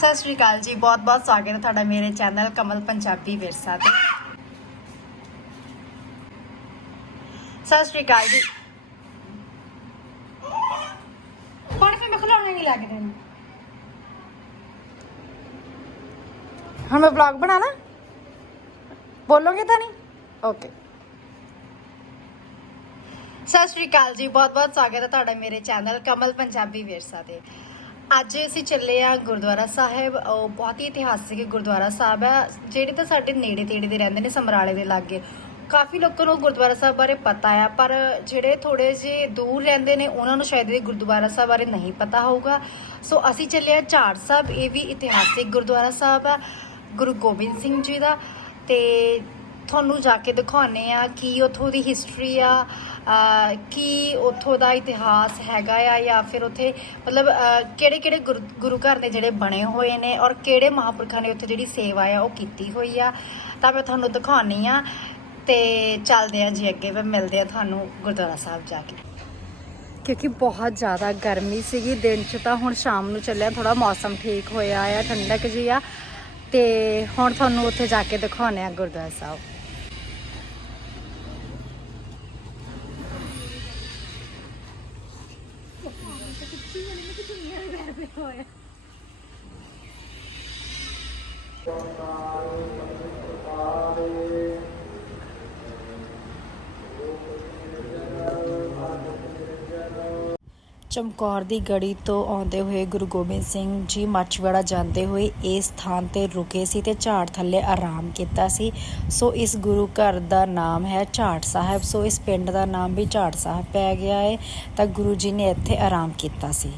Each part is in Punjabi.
ਸਤਿ ਸ਼੍ਰੀ ਅਕਾਲ ਜੀ, ਬਹੁਤ ਬਹੁਤ ਸਵਾਗਤ ਹੈ ਤੁਹਾਡਾ ਮੇਰੇ ਚੈਨਲ ਕਮਲ ਪੰਜਾਬੀ ਵਿਰਸਾ ਤੇ। ਸਤਿ ਸ਼੍ਰੀ ਅਕਾਲ ਜੀ। ਹੁਣ ਫਿਰ ਮੈਂ ਖਿਲਾਉਣੇ ਨਹੀਂ ਲੱਗ ਹੁਣ ਮੈਂ ਵਲੌਗ ਬਣਾਣਾ? ਬੋਲੋਗੇ ਤਾਂ ਨਹੀਂ? ਓਕੇ ਸਤਿ ਸ਼੍ਰੀ ਅਕਾਲ ਜੀ, ਬਹੁਤ ਬਹੁਤ ਸਵਾਗਤ ਹੈ ਤੁਹਾਡਾ ਮੇਰੇ ਚੈਨਲ ਕਮਲ ਪੰਜਾਬੀ ਵਿਰਸਾ ਤੇ। ਅੱਜ ਅਸੀਂ ਚੱਲੇ ਆ ਗੁਰਦੁਆਰਾ ਸਾਹਿਬ, ਉਹ ਬਹੁਤ ਹੀ ਇਤਿਹਾਸਿਕ ਗੁਰਦੁਆਰਾ ਸਾਹਿਬ ਹੈ ਜਿਹੜੇ ਤਾਂ ਸਾਡੇ ਨੇੜੇ ਤੇੜੇ ਦੇ ਰਹਿੰਦੇ ਨੇ, ਸਮਰਾਲੇ ਦੇ ਲਾਗੇ। ਕਾਫੀ ਲੋਕਾਂ ਨੂੰ ਗੁਰਦੁਆਰਾ ਸਾਹਿਬ ਬਾਰੇ ਪਤਾ ਆ, ਪਰ ਜਿਹੜੇ ਥੋੜੇ ਜਿਹੇ ਦੂਰ ਰਹਿੰਦੇ ਨੇ, ਉਹਨਾਂ ਨੂੰ ਸ਼ਾਇਦ ਇਹ ਗੁਰਦੁਆਰਾ ਸਾਹਿਬ ਬਾਰੇ ਨਹੀਂ ਪਤਾ ਹੋਊਗਾ। ਸੋ ਅਸੀਂ ਚੱਲੇ ਆ ਝਾੜ ਸਾਹਿਬ, ਇਹ ਵੀ ਇਤਿਹਾਸਿਕ ਗੁਰਦੁਆਰਾ ਸਾਹਿਬ ਆ, ਗੁਰੂ ਗੋਬਿੰਦ ਸਿੰਘ ਜੀ ਦਾ। ਤੇ ਤੁਹਾਨੂੰ ਜਾ ਕੇ ਦਿਖਾਉਣੇ ਆ ਕੀ ਉੱਥੋਂ ਦੀ ਹਿਸਟਰੀ ਆ ਕੀ ਉੱਥੋਂ ਦਾ ਇਤਿਹਾਸ ਹੈਗਾ ਆ ਜਾਂ ਫਿਰ ਉੱਥੇ ਮਤਲਬ ਕਿਹੜੇ ਕਿਹੜੇ ਗੁਰੂ ਘਰ ਨੇ ਜਿਹੜੇ ਬਣੇ ਹੋਏ ਨੇ ਔਰ ਕਿਹੜੇ ਮਹਾਂਪੁਰਖਾਂ ਨੇ ਉੱਥੇ ਜਿਹੜੀ ਸੇਵਾ ਆ ਉਹ ਕੀਤੀ ਹੋਈ ਆ। ਤਾਂ ਮੈਂ ਤੁਹਾਨੂੰ ਦਿਖਾਉਣੀ ਆ ਤੇ ਚੱਲਦੇ ਆ ਜੀ ਅੱਗੇ, ਫਿਰ ਮਿਲਦੇ ਆ ਤੁਹਾਨੂੰ ਗੁਰਦੁਆਰਾ ਸਾਹਿਬ ਜਾ ਕੇ। ਕਿਉਂਕਿ ਬਹੁਤ ਜ਼ਿਆਦਾ ਗਰਮੀ ਸੀਗੀ, ਦਿਨ 'ਚ ਤਾਂ ਹੁਣ ਸ਼ਾਮ ਨੂੰ ਚੱਲਿਆ ਥੋੜਾ ਮੌਸਮ ਠੀਕ ਹੋਇਆ ਆ, ਠੰਡਕ ਜੀ ਆ। ਤੇ ਹੁਣ ਤੁਹਾਨੂੰ ਉੱਥੇ ਜਾ ਕੇ ਦਿਖਾਉਣੇ ਆ ਗੁਰਦੁਆਰਾ ਸਾਹਿਬ। ਚਮਕੌਰ ਦੀ ਗੜੀ ਤੋਂ ਆਉਂਦੇ ਹੋਏ ਗੁਰੂ ਗੋਬਿੰਦ ਸਿੰਘ ਜੀ ਮੱਛਵਾੜਾ ਜਾਂਦੇ ਹੋਏ ਇਸ ਸਥਾਨ ਤੇ ਰੁਕੇ ਸੀ ਤੇ ਝਾੜ ਥੱਲੇ ਆਰਾਮ ਕੀਤਾ ਸੀ। ਸੋ ਇਸ ਗੁਰੂ ਘਰ ਦਾ ਨਾਮ ਹੈ ਝਾੜ ਸਾਹਿਬ। ਸੋ ਇਸ ਪਿੰਡ ਦਾ ਨਾਮ ਵੀ ਝਾੜ ਸਾਹਿਬ ਪੈ ਗਿਆ ਹੈ ਤਾਂ ਗੁਰੂ ਜੀ ਨੇ ਇੱਥੇ ਆਰਾਮ ਕੀਤਾ ਸੀ।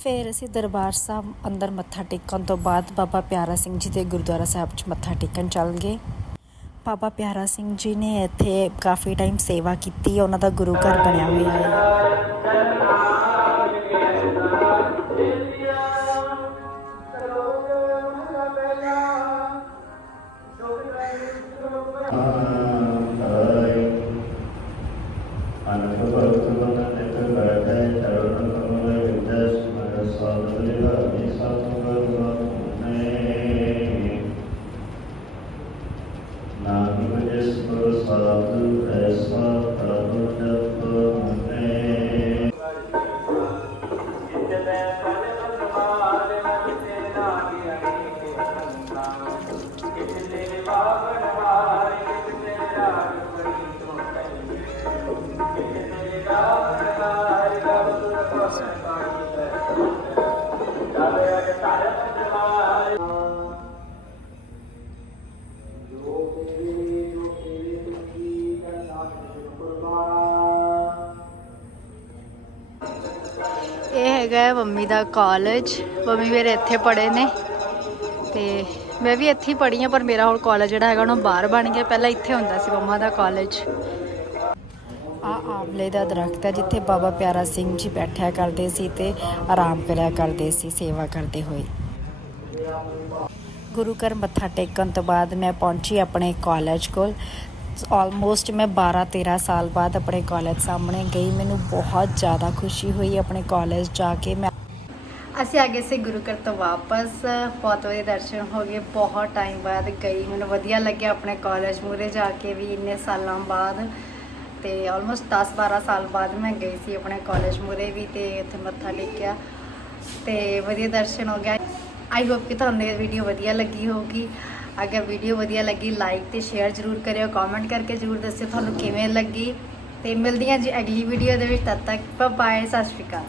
ਫਿਰ ਅਸੀਂ ਦਰਬਾਰ ਸਾਹਿਬ ਅੰਦਰ ਮੱਥਾ ਟੇਕਣ ਤੋਂ ਬਾਅਦ ਬਾਬਾ ਪਿਆਰਾ ਸਿੰਘ ਜੀ ਦੇ ਗੁਰਦੁਆਰਾ ਸਾਹਿਬ 'ਚ ਮੱਥਾ ਟੇਕਣ ਚੱਲ ਗਏ ਬਾਬਾ ਪਿਆਰਾ ਸਿੰਘ ਜੀ ਨੇ ਇੱਥੇ ਕਾਫੀ ਟਾਈਮ ਸੇਵਾ ਕੀਤੀ ਹੈ ਉਹਨਾਂ ਦਾ ਗੁਰੂ ਘਰ ਬਣਿਆ ਹੋਇਆ ਹੈ ਨਾਮ ਇਹ ਹੈਗਾ ਮੰਮੀ ਦਾ ਕਾਲਜ ਮੰਮੀ ਮੇਰੇ ਇੱਥੇ ਪੜ੍ਹੇ ਨੇ। ਤੇ ਮੈਂ ਵੀ ਇੱਥੇ ਹੀ ਪੜ੍ਹੀ ਹਾਂ, ਪਰ ਮੇਰਾ ਹੁਣ ਕਾਲਜ ਜਿਹੜਾ ਹੈਗਾ ਉਹ ਬਾਹਰ ਬਣ ਗਿਆ। ਪਹਿਲਾਂ ਇੱਥੇ ਹੁੰਦਾ ਸੀ ਮੰਮਾ ਦਾ ਕਾਲਜ ਆ ਆਵਲੇ ਦਾ ਦਰਖਤ ਹੈ ਜਿੱਥੇ ਬਾਬਾ ਪਿਆਰਾ ਸਿੰਘ ਜੀ ਬੈਠਿਆ ਕਰਦੇ ਸੀ ਤੇ ਆਰਾਮ ਕਰਿਆ ਕਰਦੇ ਸੀ, ਸੇਵਾ ਕਰਦੇ ਹੋਏ। ਗੁਰੂ ਘਰ ਮੱਥਾ ਟੇਕਣ ਤੋਂ ਬਾਅਦ ਮੈਂ ਪਹੁੰਚੀ ਆਪਣੇ ਕਾਲਜ ਕੋਲ। ਆਲਮੋਸਟ ਮੈਂ 12 13 ਸਾਲ ਬਾਅਦ ਆਪਣੇ ਕਾਲਜ ਸਾਹਮਣੇ ਗਈ। ਮੈਨੂੰ ਬਹੁਤ ਜ਼ਿਆਦਾ ਖੁਸ਼ੀ ਹੋਈ ਆਪਣੇ ਕਾਲਜ ਜਾ ਕੇ। ਮੈਂ ਅਸੀਂ ਆਗੇ ਸੇ ਗੁਰੂ ਘਰ ਤੋਂ ਵਾਪਸ। ਬਹੁਤ ਵਧੀਆ ਦਰਸ਼ਨ ਹੋ ਗਏ। ਬਹੁਤ ਟਾਈਮ ਬਾਅਦ ਗਈ। ਮੈਨੂੰ ਵਧੀਆ ਲੱਗਿਆ ਆਪਣੇ ਕਾਲਜ ਮੂਰੇ ਜਾ ਕੇ ਵੀ ਇੰਨੇ ਸਾਲਾਂ ਬਾਅਦ। ਤੇ ਆਲਮੋਸਟ 10 12 ਸਾਲ ਬਾਅਦ ਮੈਂ ਗਈ ਸੀ ਆਪਣੇ ਕਾਲਜ ਮੂਰੇ ਵੀ ਤੇ ਉੱਥੇ ਮੱਥਾ ਟੇਕਿਆ ਤੇ ਵਧੀਆ ਦਰਸ਼ਨ ਹੋ ਗਿਆ। ਆਈ ਹੋਪ ਕਿ ਤੁਹਾਨੂੰ ਇਹ ਵੀਡੀਓ ਵਧੀਆ ਲੱਗੀ ਹੋਊਗੀ। ਅਗਰ ਵੀਡੀਓ ਵਧੀਆ ਲੱਗੀ ਲਾਈਕ ਤੇ ਸ਼ੇਅਰ ਜ਼ਰੂਰ ਕਰਿਓ ਕਮੈਂਟ ਕਰਕੇ ਜ਼ਰੂਰ ਦੱਸਿਓ ਤੁਹਾਨੂੰ ਕਿਵੇਂ ਲੱਗੀ। ਤੇ ਮਿਲਦੀਆਂ ਜੀ ਅਗਲੀ ਵੀਡੀਓ ਦੇ ਵਿੱਚ, ਤਦ ਤੱਕ ਬਾਏ ਸਤਿ ਸ਼੍ਰੀ ਅਕਾਲ।